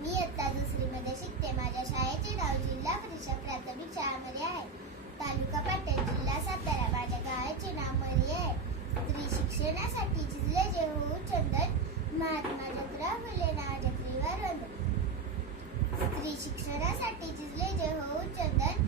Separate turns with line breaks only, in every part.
मी इयत्ता दुसरीमध्ये शिकते. माझ्या शाळेचे नाव जिल्हा परिषद प्राथमिक शाळामध्ये आहे. तालुका पाटण जिल्हा सातारा. माझ्या गावाचे नाव मरी आहे. स्त्री शिक्षणासाठी जिल्हे जे होऊ चंदन महात्मा ज्योतिराव फुले नावाच्या वंदन स्त्री शिक्षणासाठी जिल्हे जे होऊ चंदन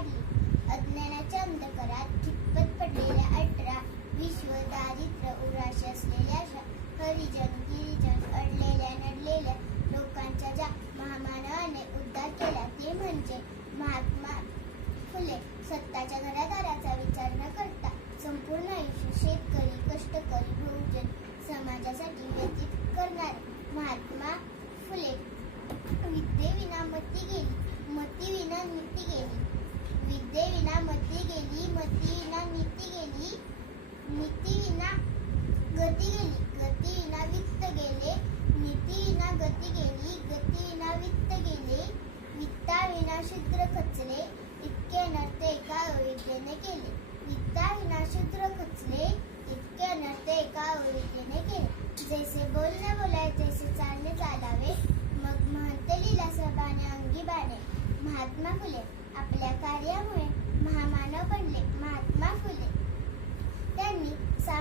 पहिली अज्ञानाच्या अंधकारात खितपत पडलेल्या अठरा विश्व दारिद्र्य उराशी असलेल्या हरिजन गिरिजन अडलेल्या नडलेल्या लोकांच्या ज्या महामानवाने उद्धार केला ते म्हणजे महात्मा फुले सत्ताच्या घरादाराचा नीती गती गेली गतीना वित्त गेले नीती गती गेली गतीना वित्त गेले वित्ता विना शूद्र खचले इतके अनर्थ एका अविद्येने केले. वित्ता विना शूद्र खचले इतके अनर्थ एका अविद्येने केले. जैसे बोलणे बोलाय तैसे चालणे चालावे मग महंतलीला सभाने अंगी बाणे. महात्मा फुले आपल्या कार्यामुळे महामानव बनले महात्मा फुले.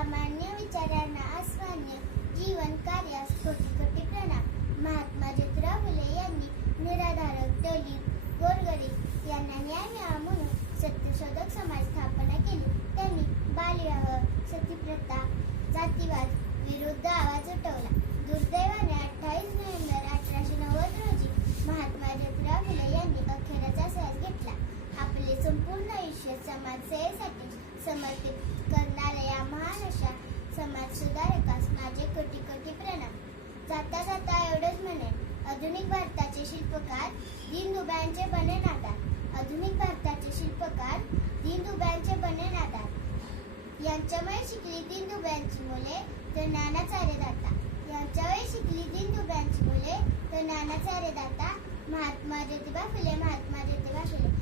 सामान्य विचारांना आस्वान्य जीवन कार्यास कोटी कोटी प्रणाम. महात्मा ज्योतिराव फुले यांनी निराधारक दलित गोरगरीब यांना न्याय मिळावा म्हणून सत्यशोधक समाज स्थापना केली. त्यांनी बालविवाह सतीप्रथा जातीवाद विरुद्ध आवाज उठवला. दुर्दैवाने अठ्ठावीस नोव्हेंबर अठराशे नव्वद रोजी महात्मा ज्योतिराव फुले यांनी अखेराचा श्वास घेतला. आपले संपूर्ण आयुष्य समाजसेवेसाठी समर्पित कर या महान अशा समाज सुधारकास माझे कोटी कोटी प्रणाम. जाता जाता एवढंच म्हणेन आधुनिक भारताचे शिल्पकार दीनदुबळ्यांचे बने नादार आधुनिक भारताचे शिल्पकार दीनदुबळ्यांचे बने नादार यांच्यामुळे शिकली दीनदुबळ्यांची मुले तर ज्ञानाचार्य दाता. यांच्यामुळे शिकली दीनदुबळ्यांची मुले तर ज्ञानाचार्य दाता. महात्मा ज्योतिबा फुले महात्मा ज्योतिबा फुले.